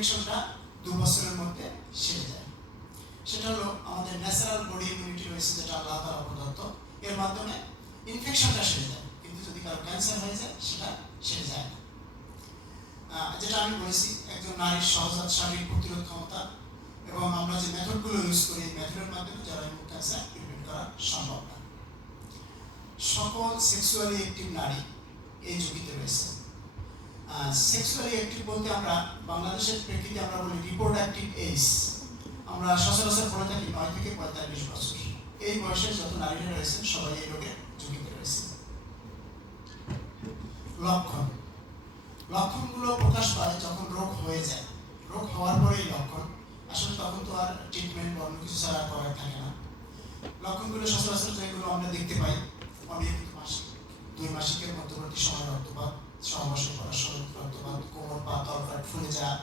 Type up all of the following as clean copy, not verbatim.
ইনফেকশনটা 2 বছরের মধ্যে সেরে যায়। সেটা হলো আমাদের ন্যাচারাল বডি ইমিউনিটি রয়েছে, যেটা আল্লাহ তাআলা প্রদত্ত, এর মাধ্যমে ইনফেকশনটা সেরে যায়। কিন্তু যদি কারো ক্যান্সার হয়ে যায় সেটা সেরে যায় না। যেটা আমি বলেছি, একজন নারীর সহজাত শারীরিক প্রতিরোধ ক্ষমতা এবং আমরা যে মেথডগুলো ইউজ করি, এই মেথডের মাধ্যমে জরায়ু ক্যান্সার প্রিভেন্ট করা সম্ভব না। সকল সেক্সুয়ালি অ্যাক্টিভ নারী এই ঝুঁকিতে রয়েছে। সেক্সুয়ালি অ্যাক্টিভ বলতে আমরা বাংলাদেশের প্রেক্ষিতে আমরা বলি রিপ্রোডাক্টিভ এজ, আমরা সচরাচর বলে থাকি 9 থেকে 45 বছর। এই বয়সের যত নারীরা রয়েছেন সবাই এই রোগের ঝুঁকিতে রয়েছে। লক্ষণগুলো প্রকাশ পায় যখন রোগ হয়ে যায়। রোগ হওয়ার পরেই লক্ষণ, আসলে তখন তো আর ট্রিটমেন্ট বা অন্য কিছু ছাড়া করার থাকে না। লক্ষণগুলো সচরাচর যেগুলো আমরা দেখতে পাই, অনিয়মিত মাসিক, 2 মাসিকের মধ্যবর্তী সময় রক্তপাত, সহবাসে করার সময় রক্তপাত, কোমর পা তলকাট ফুলে যাওয়া,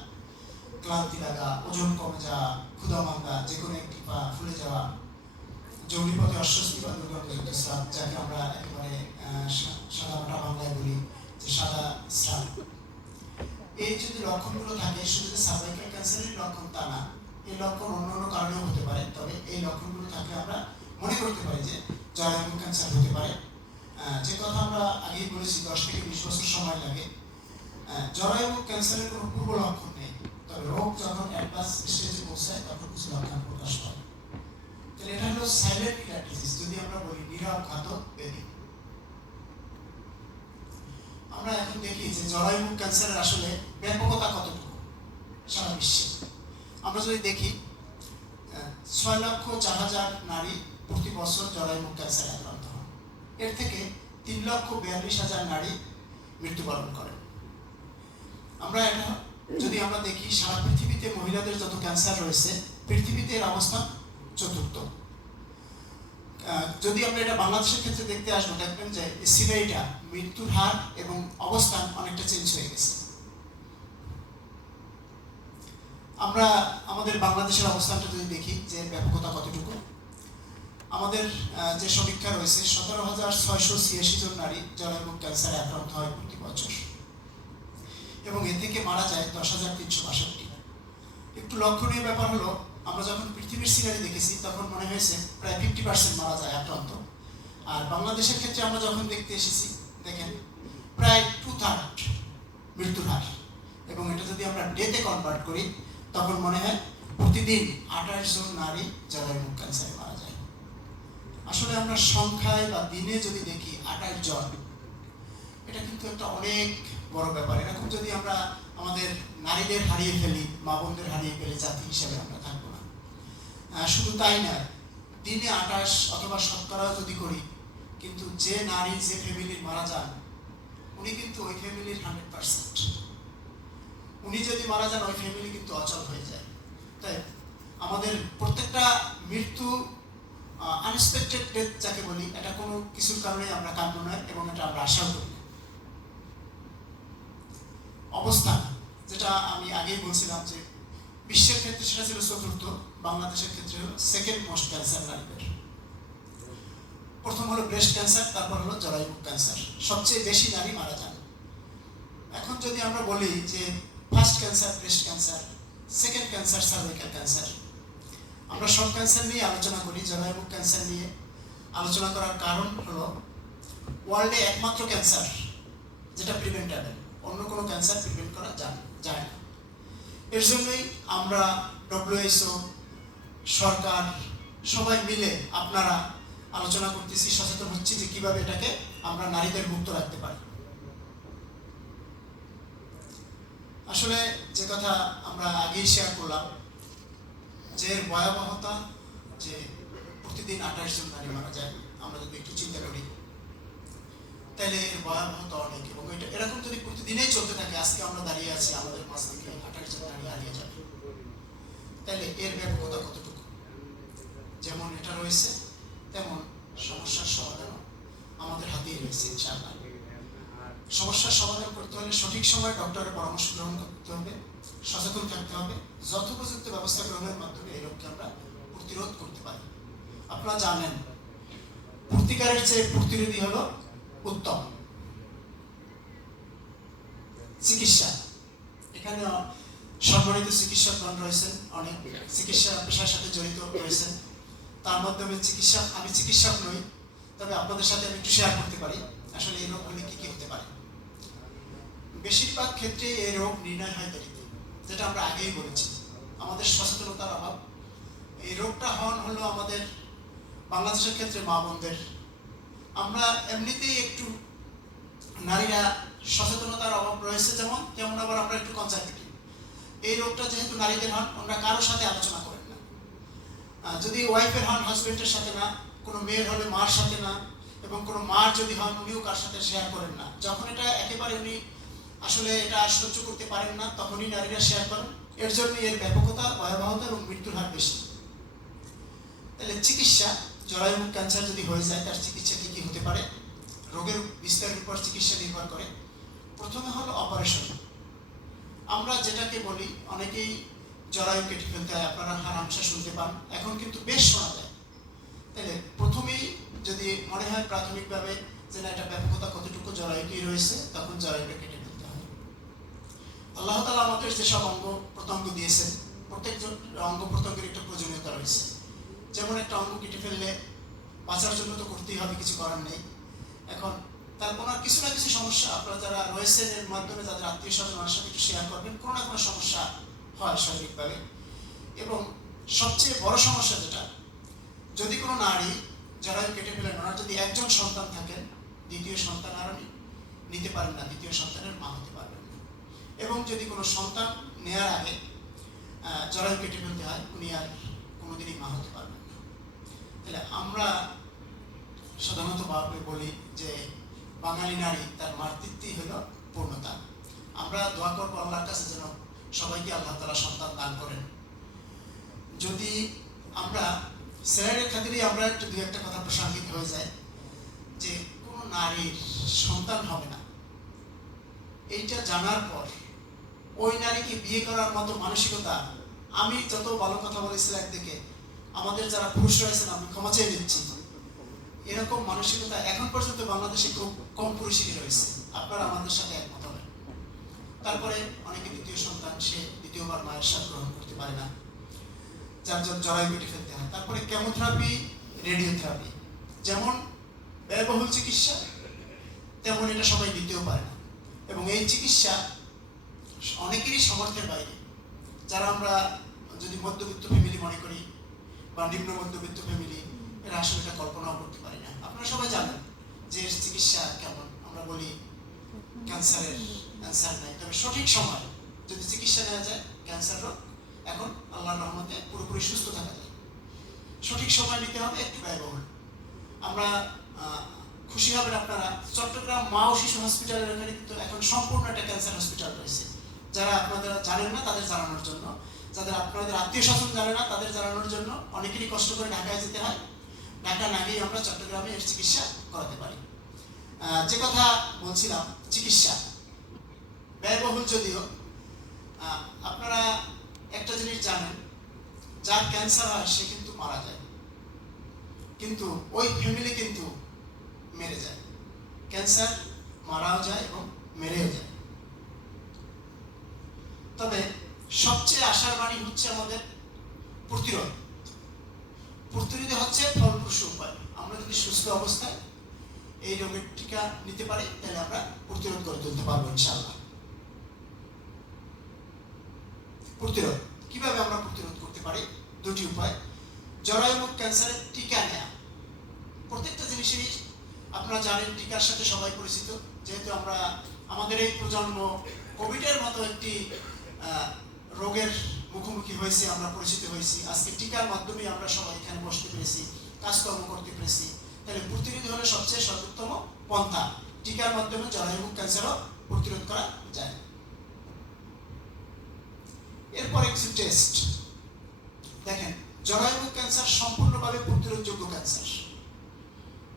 ক্লান্তি লাগা, ওজন কমে যাওয়া, ক্ষুধা মান্দা, যে কোনো একটি পা ফুলে যাওয়া, যৌনিপথে অস্বস্তি বা দুর্গন্ধযুক্ত স্রাব, যাকে আমরা একেবারে সাদামাটা বাংলায় বলি যে সাদা স্রাব। এই যদি লক্ষণগুলো থাকে, শুধু যে সার্ভাইকাল ক্যান্সারের লক্ষণ তা না, এই লক্ষণ অন্য অন্য কারণেও হতে পারে। তবে এই লক্ষণগুলো থাকলে আমরা মনে করতে পারি যে জরায়ু ক্যান্সার হতে পারে। যে কথা আমরা আগেই বলেছি, 10 থেকে 20 বছর সময় লাগে। জরায়ু ক্যান্সারের কোনো পূর্ব লক্ষণ নেই, তবে রোগ যখন অ্যাডভান্স স্টেজে পৌঁছায় তখন কিছু লক্ষণ প্রকাশ পায়। তাহলে এটা হলো সাইলেন্ট কিলার ডিজিজ, যদি আমরা বলি নীরব ঘাতক ব্যাধি। আমরা এখন দেখি যে জরায়ু ক্যান্সারের আসলে ব্যাপকতা কতটুকু সারা বিশ্বে। আমরা যদি দেখি 6,04,000 নারী প্রতি বছর জরায়ু ক্যান্সারে আক্রান্ত হন। এর থেকে 3,42,000 নারী মৃত্যুবরণ করেন। আমরা এটা যদি আমরা দেখি সারা পৃথিবীতে মহিলাদের যত ক্যান্সার রয়েছে, পৃথিবীতে এর অবস্থান চতুর্থ। যদি আমরা এটা বাংলাদেশের ক্ষেত্রে দেখতে আসবো, দেখবেন যে সিভিয়ারিটি, মৃত্যুর হার এবং অবস্থান অনেকটা চেঞ্জ হয়ে গেছে। আমরা আমাদের বাংলাদেশের অবস্থানটা যদি দেখি যে ব্যাপকতা কতটুকু, আমাদের যে সমীক্ষা রয়েছে 17,686 জন নারী জরায়ু ক্যান্সারে আক্রান্ত হয় প্রতি বছর এবং এ থেকে মারা যায় 10,362। একটু লক্ষণীয় ব্যাপার হলো, আমরা যখন পৃথিবীর সিনারি দেখেছি তখন মনে হয়েছে প্রায় 50% মারা যায় আক্রান্ত, আর বাংলাদেশের ক্ষেত্রে আমরা যখন দেখতে এসেছি দেখেন প্রায় 2/3 মৃত্যুর হার। এবং এটা যদি আমরা ডেতে কনভার্ট করি তখন মনে হয় প্রতিদিন 28 জন নারী জরায়ু ক্যান্সারে মারা যায়। আসলে আমরা সংখ্যায় বা দিনে যদি দেখি 28 জন, এটা কিন্তু একটা অনেক বড় ব্যাপার। এরকম যদি আমরা আমাদের নারীদের হারিয়ে ফেলি, মা বোনদের হারিয়ে ফেলি, জাতি হিসেবে আমরা থাকবো না। শুধু তাই নয়, দিনে 28 অথবা শতকরাও যদি করি, কিন্তু যে নারী যে ফ্যামিলির মারা যান উনি কিন্তু ওই ফ্যামিলির 100%। উনি যদি মারা যান ওই ফ্যামিলি কিন্তু অচল হয়ে যায়। তাই আমাদের প্রত্যেকটা মৃত্যু আনএক্সপেক্টেড ডেথ যাকে বলি, এটা কোনো কিছুর কারণে আমরা কাম্য নয় এবং এটা আমরা আশাও করি। অবস্থান, যেটা আমি আগেই বলছিলাম যে বিশ্বের ক্ষেত্রে সেটা ছিল চতুর্থ, বাংলাদেশের ক্ষেত্রে হলো সেকেন্ড মোস্ট ক্যান্সার নারীদের। প্রথম হলো ব্রেস্ট ক্যান্সার, তারপর হলো জরায়ু ক্যান্সার। সবচেয়ে বেশি নারী মারা যান। এখন যদি আমরা বলি যে first cancer breast cancer, second cancer cervical cancer, আমরা সব ক্যান্সার নিয়ে আলোচনা করি। জরায়ু ক্যান্সার নিয়ে আলোচনা করার কারণ হলো ওয়ার্ল্ডে একমাত্র ক্যান্সার যেটা প্রিভেন্টেবল, অন্য কোনো ক্যান্সার প্রিভেন্ট করা যায় না। এর জন্যই আমরা WHO, সরকার সবাই মিলে আপনারা আলোচনা করতেছি, সচেতন হচ্ছি যে কিভাবে এটাকে আমরা নারীদের মুক্ত রাখতে পারি। আসলে যে কথা আমরা আগেই শেয়ার করলাম যে এর ভয়াবহতা, যে প্রতিদিন 28 জন নারী মারা যায়, আমরা যদি একটু চিন্তা করি তাহলে এর ভয়াবহতা অনেক। এবং এটা এরকম যদি প্রতিদিনই চলতে থাকে, আজকে আমরা দাঁড়িয়ে আছি আমাদের মাঝ থেকে 28 জন নারী হারিয়ে যাবে, তাহলে এর ব্যাপকতা কতটুকু। যেমন এটা রয়েছে তেমন সমস্যার সমাধানও আমাদের হাতেই রয়েছে ইনশাআল্লাহ। সমস্যার সমাধান করতে হলে সঠিক সময় ডক্টরের পরামর্শ গ্রহণ করতে হবে, সচেতন থাকতে হবে, যথোপযুক্ত ব্যবস্থা গ্রহণের মাধ্যমে এই রোগকে আমরা প্রতিরোধ করতে পারি। আপনারা জানেন প্রতিকারের চেয়ে প্রতিরোধী হলো উত্তম চিকিৎসা। এখানে সম্মানিত চিকিৎসকগণ রয়েছেন, অনেক চিকিৎসা পেশার সাথে জড়িত রয়েছেন। তার মাধ্যমে আমি চিকিৎসক নই, তবে আপনাদের সাথে আমি একটু শেয়ার করতে পারি আসলে এই রোগগুলি কি কি হতে পারে। বেশিরভাগ ক্ষেত্রে এই রোগ নির্ণয় হয় দেরিতে, যেটা আমরা আগেই বলেছি, আমাদের সচেতনতার অভাব। এই রোগটা হলো আমাদের বাংলাদেশের ক্ষেত্রে মা বোনদের। আমরা এমনিতেই একটু নারীরা সচেতনতার অভাব রয়েছে, যেমন আবার আমরা একটু কনজারভেটিভ। এই রোগটা যেহেতু নারীদের হন, আমরা কারোর সাথে আলোচনা করেন না। যদি ওয়াইফের হন হাজবেন্ডের সাথে না, কোনো মেয়ের হলে মার সাথে না, এবং কোনো মার যদি হন উনিও কার সাথে শেয়ার করেন না। যখন এটা একেবারে উনি আসলে এটা সহ্য করতে পারেন না, তখনই নারীরা শেয়ার করেন। এর জন্য এর ব্যাপকতা, ভয়াবহতা এবং মৃত্যুর হার বেশি। তাহলে চিকিৎসা, জরায়ুমুখ ক্যান্সার যদি হয়ে যায়, তার চিকিৎসা কি কি হতে পারে? রোগের বিস্তারের উপর চিকিৎসা নির্ভর করে। প্রথমে হলো অপারেশন। আমরা যেটাকে বলি, অনেকেই জরায়ু কেটে ফেলতে হয়, আপনারা হারামশা শুনতে পান, এখন কিন্তু বেশ শোনা যায়। তাহলে প্রথমেই যদি মনে হয় প্রাথমিকভাবে যে না, এটা ব্যাপকতা কতটুকু জরায়ুতেই রয়েছে, তখন জরায়ুটা কেটে ফেলতে হয়। আল্লাহ তাআলা আমাদের যেসব অঙ্গ প্রত্যঙ্গ দিয়েছেন, প্রত্যেকজন অঙ্গ প্রত্যঙ্গের একটা প্রয়োজনীয়তা রয়েছে। যেমন একটা অঙ্গ কেটে ফেললে বাঁচার জন্য তো করতেই হবে, কিছু করার নেই। এখন তার কোনো কিছু না কিছু সমস্যা, আপনারা যারা রয়েছেন এর মাধ্যমে যাদের আত্মীয় স্বজন আমার সাথে একটু শেয়ার করবেন, কোনো না কোনো সমস্যা হয় শারীরিকভাবে। এবং সবচেয়ে বড় সমস্যা যেটা, যদি কোনো নারী জরায়ু কেটে ফেলেন, ওনার যদি একজন সন্তান থাকেন, দ্বিতীয় সন্তান আর নিতে পারেন না, দ্বিতীয় সন্তানের মা হতে পারবেন না। এবং যদি কোনো সন্তান নেয়ার আগে জরায়ু কেটে ফেলতে হয়, উনি আর কোনোদিনই মা হতে পারবেন না। তাহলে আমরা সাধারণত বলি যে বাঙালি নারী তার মাতৃত্বই হলো পূর্ণতা। আমরা দোয়া করবো আল্লাহর কাছে যেন সবাইকে আল্লাহ তাআলা সন্তান দান করেন। যদি আমরা স্যারের খাতিরে আমরা দুই একটা কথা প্রাসঙ্গিক হয়ে যায়, যে কোনো নারীর সন্তান হবে না, এইটা জানার পর ওই নারীকে বিয়ে করার মতো মানসিকতা, আমি যত ভালো কথা বলেছিলাম একদিকে, আমাদের যারা পুরুষ রয়েছেন আমি ক্ষমা চেয়ে দিচ্ছি, এরকম মানসিকতা এখন পর্যন্ত বাংলাদেশে খুব কম পুরুষেরই রয়েছে। আপনারা আমাদের সাথে একমত হবেন। তারপরে অনেকে দ্বিতীয় সন্তান, সে দ্বিতীয়বার মায়ের স্বাদ গ্রহণ করতে পারে না, যার জন্য জরায়ু কেটে ফেলতে হয়। তারপরে কেমোথেরাপি, রেডিওথেরাপি, যেমন ব্যয়বহুল চিকিৎসা, তেমন এটা সবাই দিতেও পারে না। এবং এই চিকিৎসা অনেকেরই সামর্থ্যের বাইরে। যারা আমরা যদি মধ্যবিত্ত ফ্যামিলি মনে করি বা নিম্ন মধ্যবিত্ত ফ্যামিলি, এরা আসলে এটা কল্পনাও করতে পারি না। আপনারা সবাই জানেন যে এর চিকিৎসা কেমন। আমরা বলি ক্যান্সারের অ্যান্সার নাই, তবে সঠিক সময় যদি চিকিৎসা নেওয়া যায়, ক্যান্সার রোগ এখন আল্লাহর রহমতে পুরোপুরি সুস্থ থাকা যায়। সঠিক সময় নিতে হবে, একটু ব্যয়বহুল। আমরা খুশি হবেন আপনারা, চট্টগ্রাম মা ও শিশু হসপিটালের এখানে কিন্তু এখন সম্পূর্ণ একটা ক্যান্সার হসপিটাল রয়েছে। যারা আপনারা জানেন না তাদের জানানোর জন্য, যাদের আপনাদের আত্মীয় স্বজন জানে না তাদের জানানোর জন্য, অনেকেরই কষ্ট করে ঢাকায় যেতে হয়, ঢাকা না গিয়ে আমরা চট্টগ্রামে এর চিকিৎসা করাতে পারি। যে কথা বলছিলাম, চিকিৎসা ব্যয়বহুল যদিও, আপনারা একটা জিনিস জানেন, যার ক্যান্সার হয় সে কিন্তু মারা যায়, কিন্তু ওই ফ্যামিলি কিন্তু মেরে যায়। ক্যান্সার মারাও যায় এবং মেরেও যায়। তবে সবচেয়ে আশার বাণী হচ্ছে আমাদের প্রতিরোধ। প্রতিরোধে হচ্ছে ফলপ্রসূ উপায়। আমরা যদি সুস্থ অবস্থায় এই রোগের টিকা নিতে পারি, তাহলে আমরা প্রতিরোধ করে তুলতে পারবো ইনশাআল্লাহ। প্রতিরোধ কিভাবে আমরা প্রতিরোধ করতে পারি? দুটি উপায়। জরায়ুমুখ ক্যান্সারের টিকা নেওয়া। প্রত্যেকটা জিনিসেরই আপনারা জানেন, টিকার সাথে সবাই পরিচিত, যেহেতু আমরা আমাদের এই প্রজন্ম কোভিডের মতো একটি রোগের মুখোমুখি হয়েছে, আমরা পরিচিত হয়েছি। আজকে টিকার মাধ্যমে আমরা সবাই এখানে বসতে পেরেছি, কাজকর্ম করতে পেরেছি। তাহলে প্রতিরোধী হলে সবচেয়ে সর্বোত্তম পন্থা। টিকার মাধ্যমে জরায়ুমুখ ক্যান্সারও প্রতিরোধ করা যায়। এরপরে কিছু টেস্ট দেখেন। জরায়ুমুখ ক্যান্সার সম্পূর্ণভাবে প্রতিরোধযোগ্য ক্যান্সার।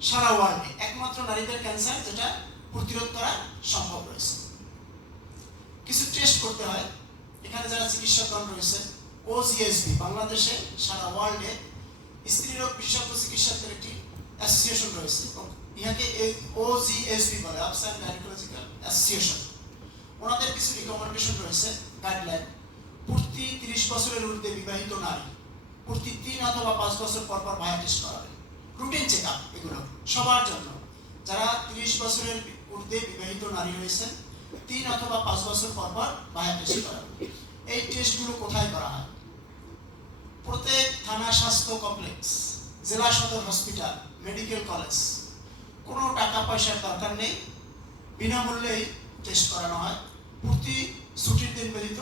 সারা ওয়ার্ল্ডে একমাত্র নারীদের ক্যান্সার যেটা প্রতিরোধ করা সম্ভব রয়েছে। কিছু টেস্ট করতে হয়। এখানে যারা চিকিৎসকগণ রয়েছেন, ওজিএসবি, বাংলাদেশে সারা ওয়ার্ল্ডে স্ত্রীরোগ বিশেষজ্ঞ চিকিৎসকদের একটি অ্যাসোসিয়েশন রয়েছে, ইহাকে ওজিএসবি বলে, অবস্ট্রাকটিভ গাইনোকোলজিক্যাল অ্যাসোসিয়েশন। ওনাদের কিছু রিকমেন্ডেশন রয়েছে, গাইডলাইন। প্রতি 30 বছরের ঊর্ধ্বে বিবাহিত নারী প্রতি 3 অথবা 5 বছর পর পর ভায়া টেস্ট করাবেন। রুটিন চেক আপ এগুলো সবার জন্য। যারা 30 বছরের ঊর্ধ্বে বিবাহিত নারী রয়েছেন 3 অথবা 5 বছর পর পর ভায়া টেস্ট করাবেন। এই টেস্টগুলো কোথায় করা হয়? প্রত্যেক থানা স্বাস্থ্য কমপ্লেক্স, জেলা সদর হসপিটাল, মেডিকেল কলেজ, কোনো টাকা পয়সার দরকার নেই, বিনামূল্যেই টেস্ট করানো হয়। প্রতি ছুটির দিন ব্যতীত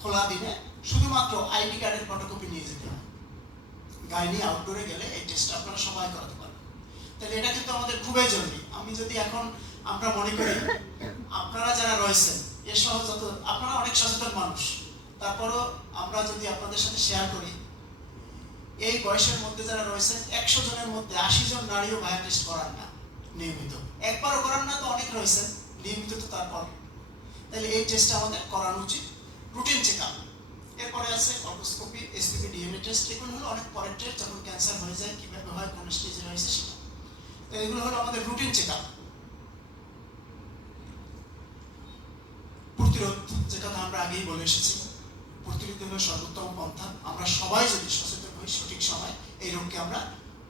খোলা দিনে শুধুমাত্র আইডি কার্ডের ফটোকপি নিয়ে যেতে হয়। গাইনি আউটডোরে গেলে এই টেস্টটা আপনারা সবাই করাতে পারবেন। তাহলে এটা কিন্তু আমাদের খুবই জরুরি। আমি যদি এখন আমরা মনে করি আপনারা যারা রয়েছেন এসহ যত আপনারা অনেক সচেতন মানুষ, তারপরও আমরা যদি আপনাদের সাথে শেয়ার করি এই বয়সের মধ্যে যারা রয়েছেন 100 জনের মধ্যে 80 জন নারীও ভায়া টেস্ট করান না নিয়মিত। একবারও করান না তো অনেক রয়েছেন, নিয়মিত তো তারপর। তাহলে এই টেস্টটা আমাদের করানো উচিত, রুটিন চেক আপ। এরপরে আছে কলকোস্কোপি, এসপিপি, ডিএনএ টেস্ট। এগুলো হলো অনেক পরের টেস্ট, যখন ক্যান্সার হয়ে যায় কিভাবে হয়, কোন স্টেজে হয়েছে সেটা। তো এগুলো হলো আমাদের রুটিন চেক আপ। প্রতিরোধ, যে কথা আমরা আগেই বলে এসেছি, প্রতিরোধ হলো সর্বোত্তম পন্থা। আমরা সবাই যদি সচেতন হই সঠিক সময় এই রোগকে আমরা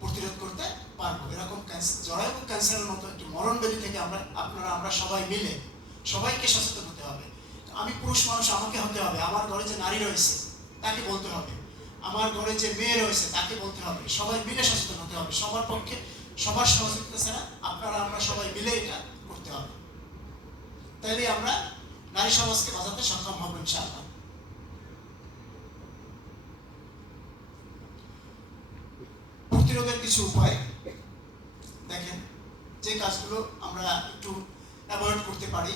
প্রতিরোধ করতে পারবো। এরকম জরায়ু ক্যান্সারের মতো একটি মরণব্যাধি থেকে আমরা সবাই মিলে সবাইকে সচেতন হতে হবে। আমি পুরুষ মানুষ, আমাকে হতে হবে। আমার ঘরে যে নারী রয়েছে তাকে বলতে হবে, আমার ঘরে যে মেয়ে রয়েছে তাকে বলতে হবে। সবাই মিলে সচেতন হতে হবে। সবার পক্ষে সবার সহযোগিতা ছাড়া আমরা সবাই মিলে এটা করতে হবে। তাইলে আমরা নারী সমাজকে বাঁচাতে সক্ষম হব ইনশাআল্লাহ। প্রতিরোধের কিছু উপায় দেখেন, যে কাজগুলো আমরা একটু অ্যাভয়েড করতে পারি।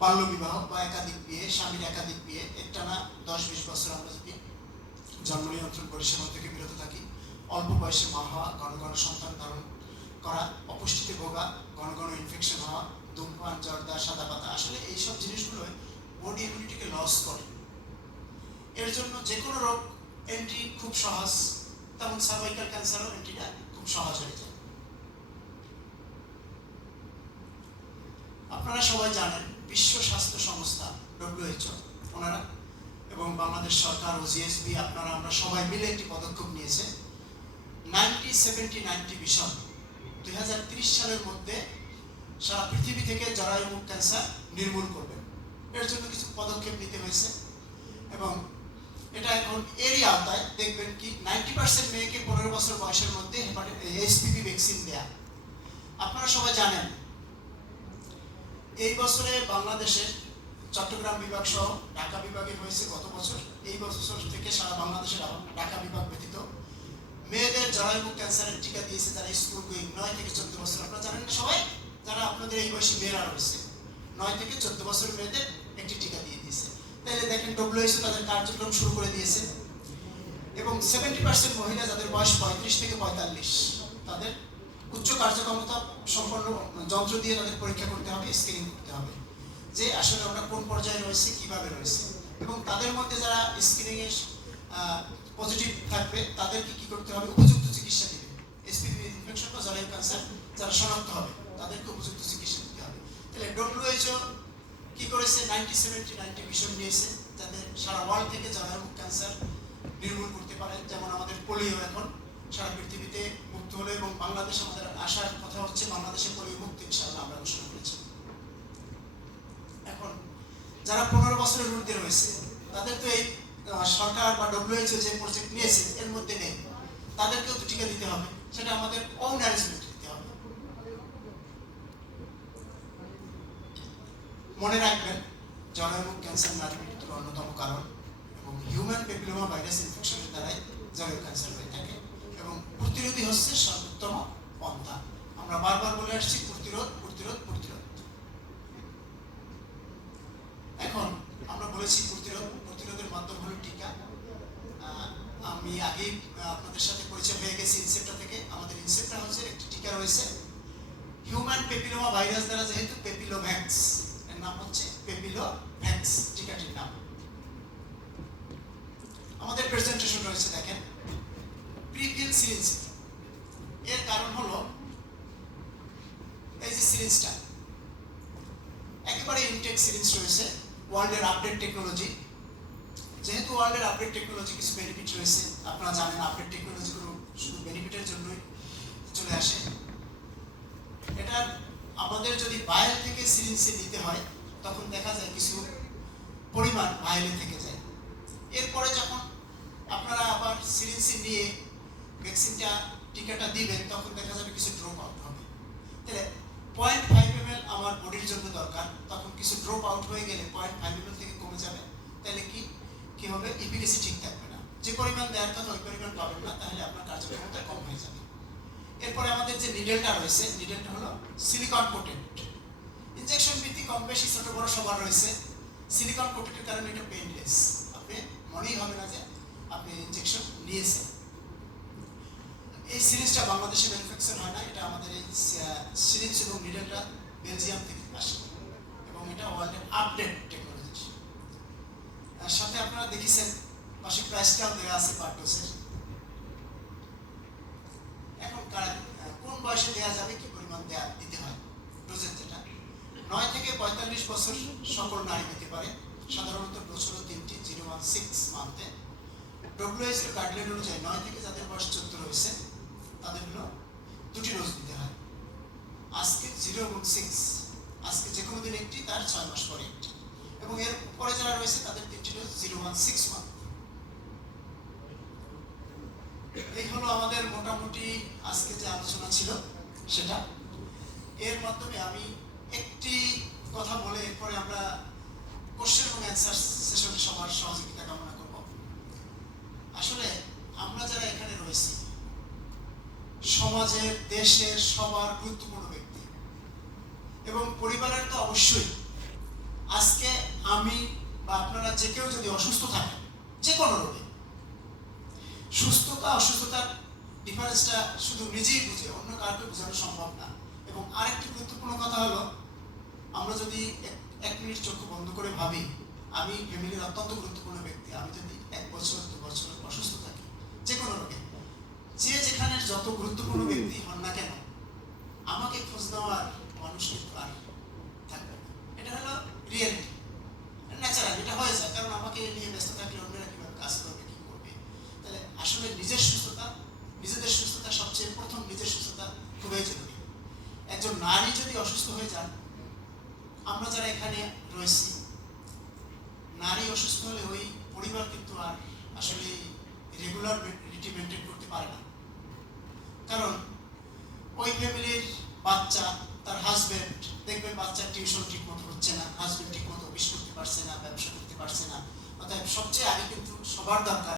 বাল্য বিবাহ বা একাধিক বিয়ে, স্বামীর একাধিক বিয়ে, একটানা 10-20 বছর আমরা যদি জন্ম নিয়ন্ত্রণ পরিষেবা থেকে বিরত থাকি। অল্প বয়সে মা হওয়া, ঘন ঘন সন্তান ধারণ করা, অপুষ্টিতে ভোগা, ঘন ঘন ইনফেকশন হওয়া, ধূমপান, জর্দা, সাদা পাতা, আসলে এইসব জিনিসগুলো বডি ইমিউনিটিকে লস করে। এর জন্য যে কোনো রোগ এন্ট্রি খুব সহজ, তেমন সার্ভাইকাল ক্যান্সারও এন্ট্রিটা খুব সহজ হয়ে যায়। আপনারা সবাই জানেন বিশ্ব স্বাস্থ্য সংস্থা WHO ওনারা এবং বাংলাদেশ সরকার ও জিএসবি আমরা সবাই মিলে একটি পদক্ষেপ নিয়েছে। 90-70-90 ভিশন 2030 সালের মধ্যে সারা পৃথিবী থেকে জরায়ু মুখ ক্যান্সার নির্মূল করবেন। এর জন্য কিছু পদক্ষেপ নিতে হয়েছে এবং এটা এখন এরই আওতায় দেখবেন কি 90% মেয়েকে 15 বছর বয়সের মধ্যে HPV ভ্যাকসিন দেয়া। আপনারা সবাই জানেন এই বছরে বাংলাদেশের চট্টগ্রাম বিভাগ সহ ঢাকা বিভাগে হয়েছে গত বছর। এই বছর থেকে সারা বাংলাদেশের ঢাকা বিভাগ ব্যতীত মেয়েদের জরায়ু মুখ ক্যান্সারের টিকা দিয়েছে যারা স্কুল গোয়িং 9 থেকে 14 বছর। আপনারা জানেন না সবাই, যারা আপনাদের এই বয়সী মেয়েরা রয়েছে 9 থেকে 14 বছর মেয়েদের একটি টিকা দিয়ে দিয়েছে। তাইলে দেখেন WHO তাদের কার্যক্রম শুরু করে দিয়েছে এবং 70% মহিলা যাদের বয়স 35 থেকে 45 তাদের উচ্চ কার্যক্ষমতা সম্পন্ন যন্ত্র দিয়ে তাদের পরীক্ষা করতে হবে, স্ক্রিনিং করতে হবে যে আসলে আমরা কোন পর্যায়ে রয়েছে, কিভাবে রয়েছে। এবং তাদের মধ্যে যারা স্ক্রিনিং এ পজিটিভ থাকবে তাদেরকে কি করতে হবে, উপযুক্ত চিকিৎসা দিবে। HPV ইনফেকশন বা জরায়ু ক্যান্সার যারা শনাক্ত হবে তাদেরকে উপযুক্ত চিকিৎসা দিতে হবে। তাহলে WHO কি করেছে, 90-70-90 ভিশন নিয়েছে যাতে সারা ওয়ার্ল্ড থেকে জরায়ু মুখ ক্যান্সার নির্মূল করতে পারে। যেমন আমাদের পোলিও এখন সারা পৃথিবীতে মুক্ত হলো এবং বাংলাদেশ আমাদের আসার কথা হচ্ছে, বাংলাদেশে পোলিও মুক্ত ইনশাআল্লাহ আমরা ঘোষণা করেছি। এখন যারা 15 বছরের ঊর্ধ্বে রয়েছে তাদের তো এই সরকার বা WHO যে প্রজেক্ট নিয়েছে এর মধ্যে নেই, তাদেরকেও তো টিকা দিতে হবে। সেটা আমাদের ওন অ্যারেঞ্জমেন্ট দিতে হবে। মনে রাখবেন জরায়ু মুখ ক্যান্সার নারী মৃত্যুর অন্যতম কারণ এবং হিউম্যান প্যাপিলোমা ভাইরাস ইনফেকশনের দ্বারাই জরায়ু ক্যান্সার হয়ে থাকে এবং প্রতিরোধই হচ্ছে সর্বোত্তম পন্থা। আমরা বারবার বলে আসছি প্রতিরোধ প্রতিরোধ প্রতিরোধ। এখন আমরা বলেছি প্রতিরোধের মাধ্যম হলো টিকা। আমি আগেই আপনাদের সাথে পরিচয় হয়ে গেছি ইনসেপ্টা থেকে। আমাদের ইনসেপ্টা হচ্ছে একটি টিকা রয়েছে হিউম্যান প্যাপিলোমা ভাইরাস দ্বারা, যেহেতু পেপিলোভ্যাক্স, এর নাম হচ্ছে পেপিলোভ্যাক্স টিকাটির নাম। আমাদের প্রেজেন্টেশন রয়েছে দেখেন, প্রিফিল সিরিঞ্জ। এর কারণ হলো এই যে সিরিঞ্জটা একেবারে ইনটেক সিরিঞ্জ রয়েছে, ওয়ার্ল্ডের আপডেট টেকনোলজি, যেহেতু ওয়ার্ল্ডের আপডেট টেকনোলজি কিছু বেনিফিট রয়েছে, আপনারা জানেন আপডেট টেকনোলজিগুলো শুধু বেনিফিটের জন্যই চলে আসে। এটা আমাদের যদি বাইরে থেকে সিরিঞ্জে নিতে হয় তখন দেখা যায় কিছু পরিমাণ বাইরে থেকে যায়। এরপরে যখন আপনারা আবার সিরিঞ্জে নিয়ে ভ্যাকসিনটা টিকাটা দিবেন তখন দেখা যাবে কিছু ড্রপ আউট হবে। তাহলে 0.5 ml আমার বডির জন্য দরকার, তখন কিছু ড্রপ আউট হয়ে গেলে 0.5 ml থেকে কমে যাবে। তাহলে কি হবে? এফিকেসি ঠিক থাকবে না, যে পরিমাণ দেওয়ার কথা ওই পরিমাণ পাবেন না, তাহলে আপনার কার্যক্ষমতা কম হয়ে যাবে। এরপরে আমাদের যে নিডেলটা রয়েছে, নিডেলটা হলো সিলিকন কোটেড। ইনজেকশন বিধি কম বেশি ছোট বড় সবার রয়েছে। সিলিকন কোটেডের কারণে এটা পেইনলেস, আপনি মনেই হবে না যে আপনি ইনজেকশন নিয়েছেন। এই সিরিজটা বাংলাদেশে ম্যানুফ্যাকচার হয় না, এটা আমাদের এই সিরিজ এবং নিডেলটা বেলজিয়াম থেকে আসে এবং এটা ওয়ার্ল্ডের আপডেট টেকনোলজি। সাথে আপনারা দেখেছেন পাশে প্রাইসটাও দেওয়া আছে পার ডোজের। এখন কোন বয়সে দেওয়া যাবে, কি পরিমাণ দিতে হয় ডোজের, যেটা 9 থেকে 45 বছর সকল নারী দিতে পারে। সাধারণত ডোজ হলো 3টি, 016 মান্থে। WHO গাইডলাইন অনুযায়ী 9 থেকে যাদের বয়স 14 হয়েছে তাদের হলো 2টি ডোজ দিতে হয়। আজকে 0 এবং 6, আজকে যে কোনো দিন একটি, তার 6 মাস পরে একটি, এবং এর পরে যারা রয়েছে তাদের 3টি ডোজ 016 মান্থ। এই হলো আমাদের মোটামুটি আজকে যে আলোচনা ছিল সেটা। এর মাধ্যমে আমি একটি কথা বলে এরপরে আমরা কোশ্চেন এবং অ্যান্সার সেশনে সবার সহযোগিতা কামনা করব। আসলে আমরা যারা এখানে রয়েছি সমাজের, দেশের সবার গুরুত্বপূর্ণ ব্যক্তি এবং পরিবারের তো অবশ্যই। আজকে আমি বা আপনারা যে কেউ যদি অসুস্থ থাকেন, যে কোনো রোগে, সুস্থতা অসুস্থতার ডিফারেন্সটা শুধু নিজেই বুঝে অন্য কাউকে বোঝানো সম্ভব না। এবং আরেকটি গুরুত্বপূর্ণ কথা হলো, আমরা যদি 1 মিনিট চোখ বন্ধ করে ভাবি আমি ফ্যামিলির অত্যন্ত গুরুত্বপূর্ণ ব্যক্তি, আমি যদি 1 বছর 2 বছর অসুস্থ থাকি যে কোনো রোগে, যে যেখানে যত গুরুত্বপূর্ণ ব্যক্তি হন না কেন, আমাকে খোঁজ দেওয়ার মানুষ কিন্তু আর থাকবে না। এটা হলো রিয়েলিটি, ন্যাচারাল, এটা হয়ে যায়। কারণ আমাকে নিয়ে ব্যস্ত থাকলে অন্যরা কীভাবে কাজ করবে, কী করবে। তাহলে আসলে নিজের সুস্থতা, নিজেদের সুস্থতা সবচেয়ে প্রথম, নিজের সুস্থতা খুবই জরুরি। একজন নারী যদি অসুস্থ হয়ে যান, আমরা যারা এখানে রয়েছি, নারী অসুস্থ হলে ওই পরিবার কিন্তু আর আসলে রেগুলার রুটিন মেনটেন করতে পারে না। কারণ ওই ফ্যামিলির বাচ্চা, তার হাজবেন্ড, দেখবেন বাচ্চার টিউশন ঠিক মতো হচ্ছে না, হাজবেন্ড ঠিক মতো অফিস করতে পারছে না, ব্যবসা করতে পারছে না। অর্থাৎ সবচেয়ে আগে কিন্তু সবার দরকার